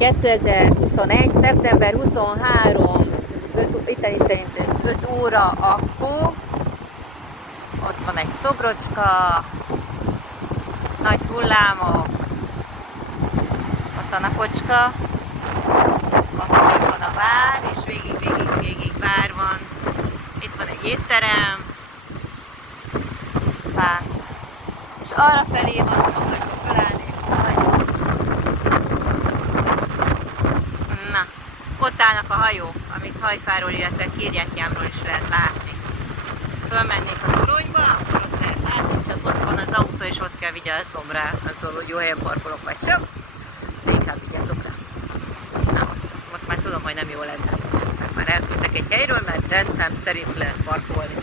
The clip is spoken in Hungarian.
2021. szeptember 23. Itteni szerint 5 óra akkor. Ott van egy szobrocska, nagy hullámok, ott a napocska, ott van a vár, és végig vár van. Itt van egy étterem, fák, és arra felé van magasba felállni. Na, ott állnak a hajók, amit Hajfáról, illetve Kérgyátyámról is lehet látni. Fölmennék a toronyba, akkor ott lehet látni, csak ott van az autó, és ott kell vigyáznom rá, nem tudom, hogy jó helyen parkolok vagy sem, de inkább vigyázok rá. Na, ott már tudom, hogy nem jó lenne, mert már elküldtek egy helyről, mert rendszám szerint lehet parkolni.